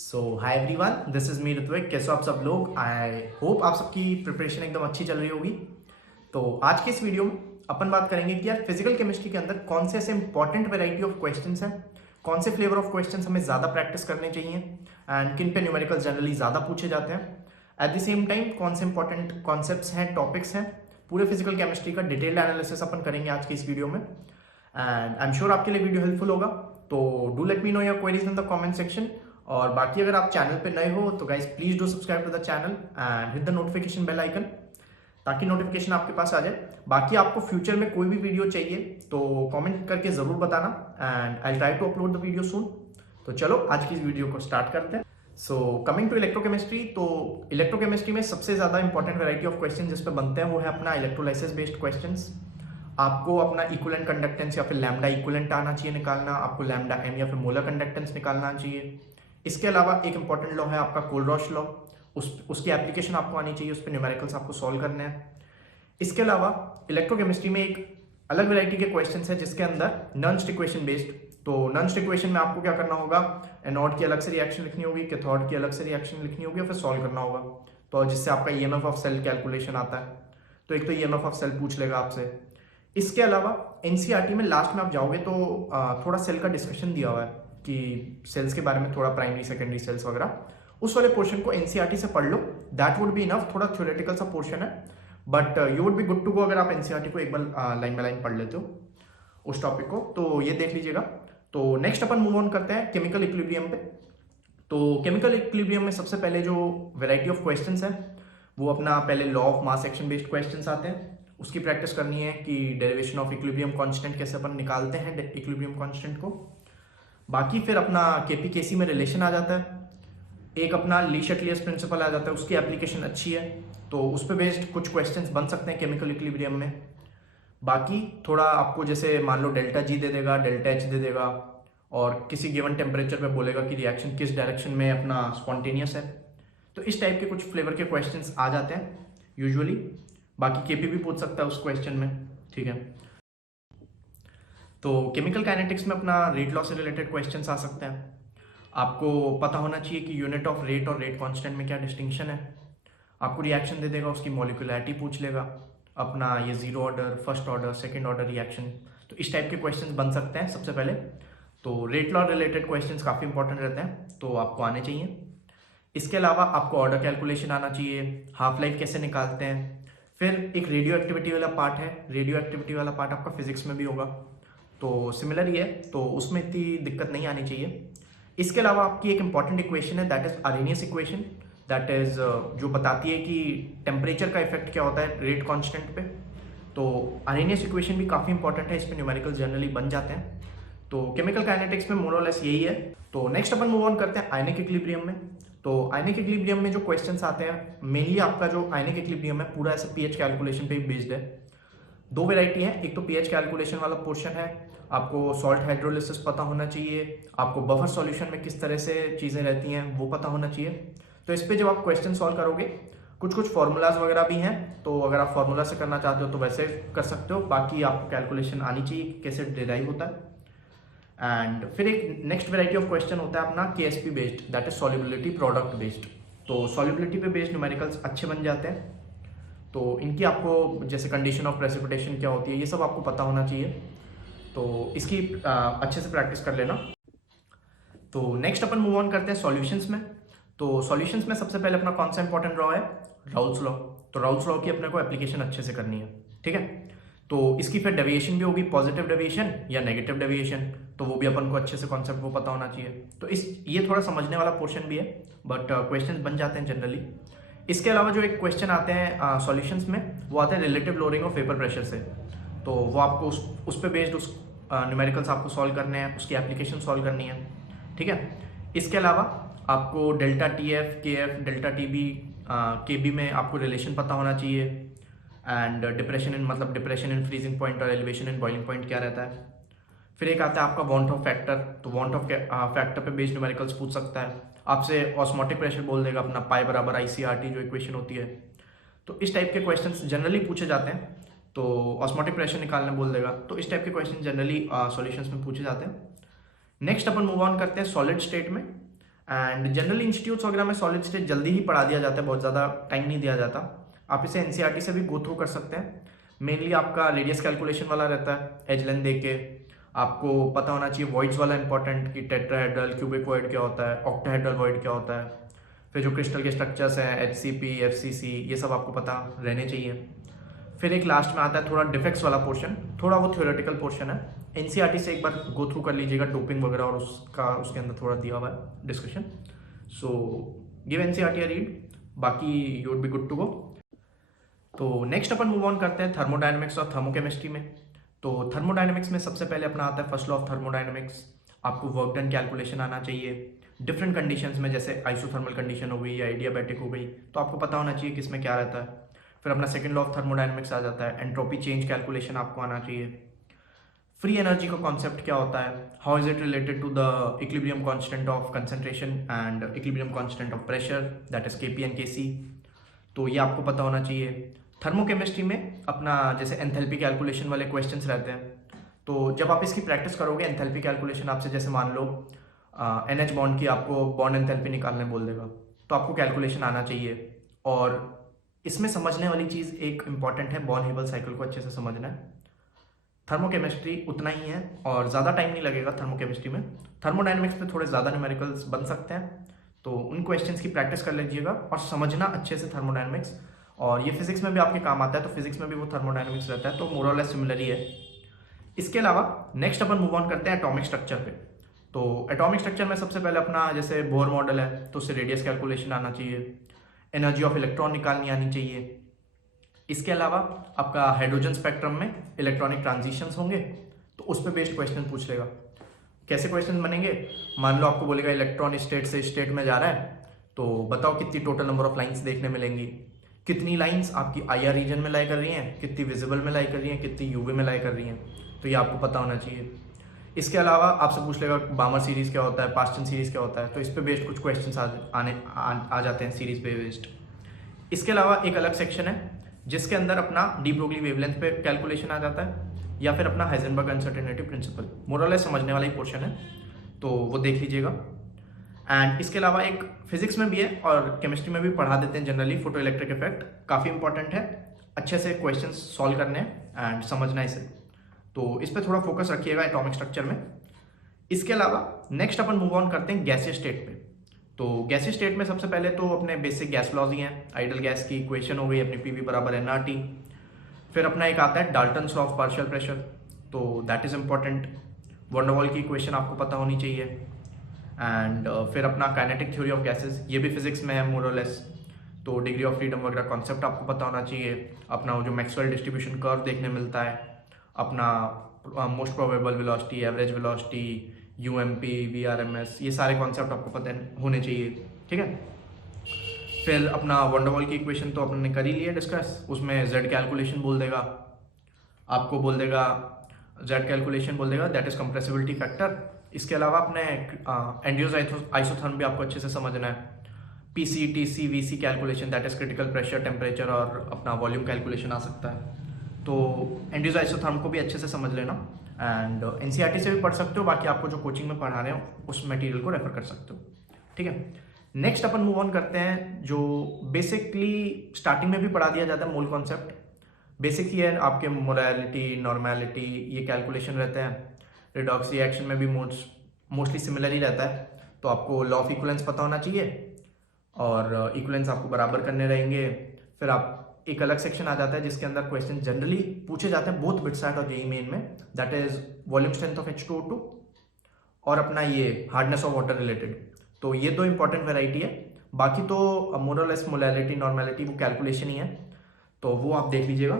So hi everyone, this is me Ritvik. कैसे हो आप सब लोग? आई होप आप सबकी प्रिपरेशन एकदम अच्छी चल रही होगी। तो आज के इस वीडियो में अपन बात करेंगे कि यार फिजिकल केमिस्ट्री के अंदर कौन से ऐसे इंपॉर्टेंट वैरायटी ऑफ क्वेश्चंस हैं, कौन से फ्लेवर ऑफ क्वेश्चंस हमें ज़्यादा प्रैक्टिस करने चाहिए एंड किन पे न्यूमेरिकल्स जनरली ज़्यादा पूछे जाते हैं। एट द सेम टाइम कौन से इंपॉर्टेंट कॉन्सेप्ट्स हैं, टॉपिक्स हैं, पूरे फिजिकल केमिस्ट्री का डिटेल्ड एनालिसिस अपन करेंगे आज के इस वीडियो में। एंड आई एम श्योर आपके लिए वीडियो हेल्पफुल होगा। तो do let me know your queries in the comment section. और बाकी अगर आप चैनल पे नए हो तो guys please do subscribe to the channel and hit the notification bell icon, ताकि नोटिफिकेशन आपके पास आ जाए। बाकी आपको फ्यूचर में कोई भी वीडियो चाहिए तो कमेंट करके जरूर बताना and I try to upload the video soon. तो चलो आज की इस वीडियो को स्टार्ट करते हैं। सो कमिंग टू इलेक्ट्रोकेमिस्ट्री, तो इलेक्ट्रोकेमिस्ट्री में सबसे ज्यादा इंपॉर्टेंट वैरायटी ऑफ क्वेश्चन जिस पे बनते हैं वो है अपना इलेक्ट्रोलाइसिस बेस्ड क्वेश्चंस। आपको अपना इक्विवेलेंट कंडक्टेंस या फिर लैम्डा इक्विवेलेंट आना चाहिए निकालना, आपको लैम्डा एम या फिर मोलर कंडक्टेंस निकालना चाहिए। इसके अलावा एक इंपॉर्टेंट लॉ है आपका कोलरॉश लॉ, उसकी एप्लीकेशन आपको आनी चाहिए, उस पर न्यूमेरिकल्स आपको सॉल्व करने हैं। इसके अलावा इलेक्ट्रोकेमिस्ट्री में एक अलग वैरायटी के क्वेश्चन है जिसके अंदर नॉन इक्वेशन बेस्ड। तो नॉन इक्वेशन में आपको क्या करना होगा, एनोड की अलग से रिएक्शन लिखनी होगी, कैथोड की अलग से रिएक्शन लिखनी होगी और फिर सॉल्व करना होगा। तो जिससे आपका ईएमएफ ऑफ सेल कैलकुलेशन आता है। तो एक तो ईएमएफ ऑफ सेल पूछ लेगा आपसे। इसके अलावा एनसीईआरटी में लास्ट में आप जाओगे तो थोड़ा सेल का डिस्कशन दिया हुआ है कि सेल्स के बारे में, थोड़ा प्राइमरी सेकेंडरी सेल्स वगैरह, उस वाले पोर्शन को एनसीईआरटी से पढ़ लो। That would be enough. थोड़ा थ्योरेटिकल सा पोर्शन है but you would be good to go अगर आप एनसीईआरटी को एक बार लाइन बाय लाइन पढ़ लेते हो उस टॉपिक को। तो ये देख लीजिएगा। तो नेक्स्ट अपन मूव ऑन करते हैं केमिकल इक्विलिब्रियम पे। तो केमिकल इक्विलिब्रियम में सबसे पहले जो वेराइटी ऑफ क्वेश्चंस है वो अपना पहले law of mass action based questions आते हैं। उसकी प्रैक्टिस करनी है कि डेरिवेशन ऑफ इक्विलिब्रियम कांस्टेंट कैसे अपन निकालते हैं इक्विलिब्रियम कांस्टेंट को। बाकी फिर अपना केपी केसी में रिलेशन आ जाता है। एक अपना ली शटलियस प्रिंसिपल आ जाता है, उसकी एप्लीकेशन अच्छी है तो उस पर बेस्ड कुछ क्वेश्चंस बन सकते हैं केमिकल इक्विलिब्रियम में। बाकी थोड़ा आपको जैसे मान लो डेल्टा जी दे देगा, डेल्टा एच दे देगा और किसी गिवन टेम्परेचर पे बोलेगा कि रिएक्शन किस डायरेक्शन में अपना स्पॉन्टेनियस है। तो इस टाइप के कुछ फ्लेवर के क्वेश्चंस आ जाते हैं यूजुअली। बाकी केपी भी पूछ सकता है उस क्वेश्चन में, ठीक है। तो केमिकल काइनेटिक्स में अपना रेट लॉ से रिलेटेड क्वेश्चंस आ सकते हैं। आपको पता होना चाहिए कि यूनिट ऑफ रेट और रेट कांस्टेंट में क्या डिस्टिंक्शन है। आपको रिएक्शन दे देगा, उसकी मॉलिक्यूलरिटी पूछ लेगा, अपना ये zero order, first order, second order reaction. तो इस टाइप के क्वेश्चंस बन सकते हैं सबसे पहले। तो रेट लॉ रिलेटेड क्वेश्चंस काफ़ी इंपॉर्टेंट रहते हैं तो आपको आने चाहिए। इसके अलावा आपको ऑर्डर कैलकुलेशन आना चाहिए, हाफ लाइफ कैसे निकालते हैं। फिर एक रेडियो एक्टिविटी वाला पार्ट है, रेडियो एक्टिविटी वाला पार्ट आपका फिजिक्स में भी होगा तो सिमिलर ही है, तो उसमें इतनी दिक्कत नहीं आनी चाहिए। इसके अलावा आपकी एक इंपॉर्टेंट इक्वेशन है that is Arrhenius equation, that is जो बताती है कि टेम्परेचर का इफेक्ट क्या होता है रेट कांस्टेंट पे। तो अरेनियस इक्वेशन भी काफ़ी इंपॉर्टेंट है, इस पर न्यूमेरिकल जनरली बन जाते हैं। तो केमिकल काइनेटिक्स में मोर और लेस यही है। तो नेक्स्ट अपन मूव ऑन करते हैं आयनिक इक्विलिब्रियम में। तो आयनिक इक्विलिब्रियम में जो क्वेश्चंस आते हैं मेनली आपका जो आयनिक इक्विलिब्रियम है पूरा ऐसे पीएच कैलकुलेशन पे बेस्ड है। दो वेराइटी है, एक तो पीएच कैलकुलेशन वाला पोर्शन है, आपको सॉल्ट हाइड्रोलिसिस पता होना चाहिए, आपको बफर सॉल्यूशन में किस तरह से चीज़ें रहती हैं वो पता होना चाहिए। तो इस पर जब आप क्वेश्चन सॉल्व करोगे कुछ फार्मूलाज वगैरह भी हैं, तो अगर आप फार्मूला से करना चाहते हो तो वैसे कर सकते हो। बाकी आपको कैलकुलेशन आनी चाहिए कैसे डिराइव होता है। एंड फिर एक नेक्स्ट वेराइटी ऑफ क्वेश्चन होता है अपना Ksp based, that is solubility product based. तो सॉल्युबिलिटी पे बेस्ड न्यूमेरिकल्स अच्छे बन जाते हैं। तो इनकी आपको जैसे कंडीशन ऑफ प्रेसिपिटेशन क्या होती है ये सब आपको पता होना चाहिए। तो इसकी अच्छे से प्रैक्टिस कर लेना। तो नेक्स्ट अपन मूव ऑन करते हैं सॉल्यूशंस में। तो सॉल्यूशंस में सबसे पहले अपना कौन सा इंपॉर्टेंट लॉ है, राउल्स लॉ। तो राउल्स लॉ की अपने को एप्लीकेशन अच्छे से करनी है, ठीक है। तो इसकी फिर डेविएशन भी होगी, पॉजिटिव डेविएशन या नेगेटिव डेविएशन, तो वो भी अपन को अच्छे से कॉन्सेप्ट वो पता होना चाहिए। तो ये थोड़ा समझने वाला पोर्शन भी है बट क्वेश्चन बन जाते हैं जनरली। इसके अलावा जो एक क्वेश्चन आते हैं सॉल्यूशंस में वो आते हैं relative lowering of vapour pressure से। तो वो आपको उस पर बेस्ड उस न्यूमेरिकल्स आपको सॉल्व करने हैं, उसकी एप्लीकेशन सॉल्व करनी है, ठीक है। इसके अलावा आपको डेल्टा टी एफ, के एफ, डेल्टा टी बी, के बी में आपको रिलेशन पता होना चाहिए। And depression in freezing point और एलिवेशन इन बॉइलिंग पॉइंट क्या रहता है। फिर एक आता है आपका वांट ऑफ फैक्टर। तो वांट ऑफ फैक्टर पे बेस्ड न्यूमेरिकल्स पूछ सकता है आपसे। ऑस्मोटिक प्रेशर बोल देगा अपना पाई बराबर ICRT जो इक्वेशन होती है। तो इस टाइप के क्वेश्चंस जनरली पूछे जाते हैं। तो ऑस्मोटिक प्रेशर निकालने बोल देगा। तो इस टाइप के क्वेश्चन जनरली सॉल्यूशंस में पूछे जाते हैं। नेक्स्ट अपन मूव ऑन करते हैं सॉलिड स्टेट में। एंड जनरली इंस्टीट्यूट्स वगैरह में सॉलिड स्टेट जल्दी ही पढ़ा दिया जाता है, बहुत ज़्यादा टाइम नहीं दिया जाता। आप इसे एनसीईआरटी से भी गो थ्रू कर सकते हैं। मेनली आपका रेडियस कैलकुलेशन वाला रहता है, एज लेंथ देख के आपको पता होना चाहिए वॉइड्स वाला इंपॉर्टेंट कि टेट्राहेड्रल क्यूबिक वॉइड क्या होता है, ऑक्टाहेड्रल वॉइड क्या होता है, फिर जो क्रिस्टल के स्ट्रक्चर्स हैं एचसीपी, एफसीसी, ये सब आपको पता रहने चाहिए। फिर एक लास्ट में आता है थोड़ा डिफेक्ट्स वाला पोर्शन, थोड़ा वो थ्योरेटिकल पोर्शन है। एनसीईआरटी से एक बार गो थ्रू कर लीजिएगा, डोपिंग वगैरह और उसका उसके अंदर थोड़ा दिया हुआ है discussion. So give NCERT a read, बाकी you would be good to go. तो नेक्स्ट अपन मूव ऑन करते हैं थर्मोडायनेमिक्स और थर्मोकेमिस्ट्री में। तो थर्मोडायनेमिक्स में सबसे पहले अपना आता है फर्स्ट लॉ ऑफ थर्मोडायनेमिक्स। आपको वर्क डन कैलकुलेशन आना चाहिए डिफरेंट कंडीशंस में, जैसे आइसोथर्मल कंडीशन हो गई या एडियाबैटिक हो गई, तो आपको पता होना चाहिए किसमें क्या रहता है। फिर अपना सेकंड लॉ ऑफ थर्मोडायनेमिक्स आ जाता है, एंट्रोपी चेंज कैलकुलेशन आपको आना चाहिए। फ्री एनर्जी का कॉन्सेप्ट क्या होता है, how is it related to the equilibrium constant of concentration and equilibrium constant of pressure, that is KP and KC, तो ये आपको पता होना चाहिए। थर्मोकेमिस्ट्री में अपना जैसे एंथैल्पी कैलकुलेशन वाले क्वेश्चंस रहते हैं, तो जब आप इसकी प्रैक्टिस करोगे एंथैल्पी कैलकुलेशन आपसे जैसे मान लो NH बॉन्ड की आपको बॉन्ड एंथैल्पी निकालने बोल देगा, तो आपको कैलकुलेशन आना चाहिए। और इसमें समझने वाली चीज़ एक इंपॉर्टेंट है, बॉर्न हेबल साइकिल को अच्छे से समझना है। थर्मोकेमिस्ट्री उतना ही है और ज़्यादा टाइम नहीं लगेगा थर्मोकेमिस्ट्री में। थर्मोडायनेमिक्स पे थोड़े ज़्यादा न्यूमेरिकल्स बन सकते हैं, तो उन क्वेश्चंस की प्रैक्टिस कर लीजिएगा और समझना अच्छे से थर्मोडायनेमिक्स। और ये फिजिक्स में भी आपके काम आता है, तो फिजिक्स में भी वो थर्मोडायनेमिक्स रहता है, तो मोर और लेस सिमिलर ही है। इसके अलावा नेक्स्ट अपन मूव ऑन करते हैं एटॉमिक स्ट्रक्चर पे। तो एटॉमिक स्ट्रक्चर में सबसे पहले अपना जैसे बोर मॉडल है, तो उससे रेडियस कैलकुलेशन आना चाहिए, एनर्जी ऑफ इलेक्ट्रॉन निकालनी आनी चाहिए। इसके अलावा आपका हाइड्रोजन स्पेक्ट्रम में इलेक्ट्रॉनिक ट्रांजिशंस होंगे, तो उस पर बेस्ड क्वेश्चन पूछ लेगा। कैसे क्वेश्चन बनेंगे, मान लो आपको बोलेगा इलेक्ट्रॉन स्टेट से स्टेट में जा रहा है, तो बताओ कितनी टोटल नंबर ऑफ लाइंस देखने मिलेंगी, कितनी लाइंस आपकी IR रीजन में लाई कर रही हैं, कितनी विजिबल में लाई कर रही हैं, कितनी UV में लाई कर रही हैं, तो ये आपको पता होना चाहिए। इसके अलावा आपसे पूछ लेगा बामर सीरीज क्या होता है, पास्टन सीरीज क्या होता है, तो इस पे बेस्ड कुछ क्वेश्चंस आ जाते हैं सीरीज पे बेस्ड। इसके अलावा एक अलग सेक्शन है जिसके अंदर अपना डी ब्रोगली वेवलेंथ पे कैलकुलेशन आ जाता है, या फिर अपना हाइजेनबर्ग अनसर्टेनिटी प्रिंसिपल, मोर और लेस समझने वाला ही पोर्शन है, तो वो देख लीजिएगा। एंड इसके अलावा एक फिजिक्स में भी है और केमिस्ट्री में भी पढ़ा देते हैं जनरली, फोटो इलेक्ट्रिक इफेक्ट, काफ़ी इंपॉर्टेंट है, अच्छे से क्वेश्चन सॉल्व करने एंड समझना इसे, तो इस पर थोड़ा फोकस रखिएगा एटॉमिक स्ट्रक्चर में। इसके अलावा नेक्स्ट अपन मूव ऑन करते हैं गैसीय स्टेट पे। तो गैसीय स्टेट में सबसे पहले तो अपने बेसिक गैस लॉज ही हैं, आइडल गैस की इक्वेशन हो गई अपनी PV बराबर nRT। फिर अपना एक आता है Dalton's law of partial pressure, तो that is important. Van der Waals की इक्वेशन आपको पता होनी चाहिए। एंड फिर अपना काइनेटिक थ्योरी ऑफ गैसेस, ये भी फिजिक्स में है मोर और लेस, तो डिग्री ऑफ फ्रीडम वगैरह कॉन्सेप्ट आपको पता होना चाहिए। अपना वो जो मैक्सवेल डिस्ट्रीब्यूशन कर्व देखने मिलता है, अपना most probable velocity, average velocity, UMP, VRMS, ये सारे कॉन्सेप्ट आपको पता होने चाहिए, ठीक है। फिर अपना वॉन डर वाल की इक्वेशन तो अपने कर ही लिया डिस्कस, उसमें Z कैलकुलेशन बोल देगा, आपको बोल देगा Z कैलकुलेशन बोल देगा, दैट इज कंप्रेसिबिलिटी फैक्टर। इसके अलावा अपने एंड्यूज आइसोथर्म भी आपको अच्छे से समझना है, PC, TC, VC calculation, that is critical pressure, temperature, और अपना वॉल्यूम कैलकुलेशन आ सकता है, तो एंड्यूज आइसोथर्म को भी अच्छे से समझ लेना। एंड NCERT से भी पढ़ सकते हो, बाकी आपको जो कोचिंग में पढ़ा रहे हो उस मटेरियल को रेफर कर सकते हो, ठीक है। नेक्स्ट अपन मूव ऑन करते हैं जो बेसिकली स्टार्टिंग में भी पढ़ा दिया जाता है, मूल कॉन्सेप्ट बेसिक ही है आपके, मोलैरिटी, नॉर्मेलिटी, ये कैलकुलेशन रहते हैं। रिडॉक्स रिएक्शन में भी मोस्टली सिमिलर ही रहता है, तो आपको लॉ ऑफ इक्विवेलेंस पता होना चाहिए और इक्विवेलेंस आपको बराबर करने रहेंगे। फिर आप एक अलग सेक्शन आ जाता है जिसके अंदर क्वेश्चन जनरली पूछे जाते हैं बोथ बिटसैट और JEE मेन में, that is volume strength of H2O2 और अपना ये हार्डनेस ऑफ वाटर रिलेटेड, तो ये दो इंपॉर्टेंट वेराइटी है। बाकी तो मोर और लेस मोलैरिटी, नॉर्मेलिटी वो कैलकुलेशन ही है, तो वो आप देख लीजिएगा।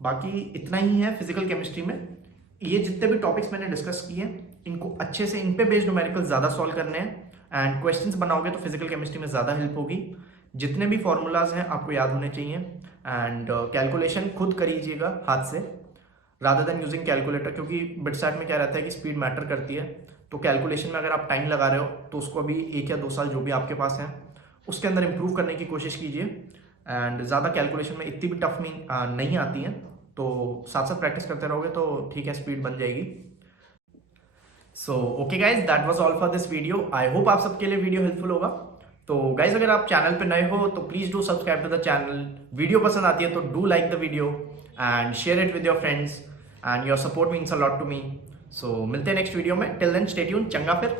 बाकी इतना ही है फिजिकल केमिस्ट्री में। ये जितने भी टॉपिक्स मैंने डिस्कस किए इनको अच्छे से, इन पे बेस्ड न्यूमेरिकल ज़्यादा सॉल्व करने हैं एंड क्वेश्चंस बनाओगे तो फिजिकल केमिस्ट्री में ज़्यादा हेल्प होगी। जितने भी फॉर्मूलाज हैं आपको याद होने चाहिए एंड कैलकुलेशन खुद करिएगा हाथ से रादर देन यूजिंग कैलकुलेटर, क्योंकि बिटसैट में क्या रहता है कि स्पीड मैटर करती है, तो कैलकुलेशन में अगर आप टाइम लगा रहे हो तो उसको अभी 1 या 2 साल जो भी आपके पास है उसके अंदर इंप्रूव करने की कोशिश कीजिए। एंड ज़्यादा कैलकुलेशन में इतनी भी टफ नहीं आती हैं, तो साथ साथ प्रैक्टिस करते रहोगे तो ठीक है, स्पीड बन जाएगी। So okay guys, that was all for this video. I hope आप सबके लिए वीडियो हेल्पफुल होगा। तो गाइज अगर आप चैनल पे नए हो तो please do subscribe to the channel. Video पसंद आती है तो do like the video and share it with your friends and your support means a lot to me. So मिलते हैं नेक्स्ट वीडियो में। Till then stay tuned. चंगा फिर।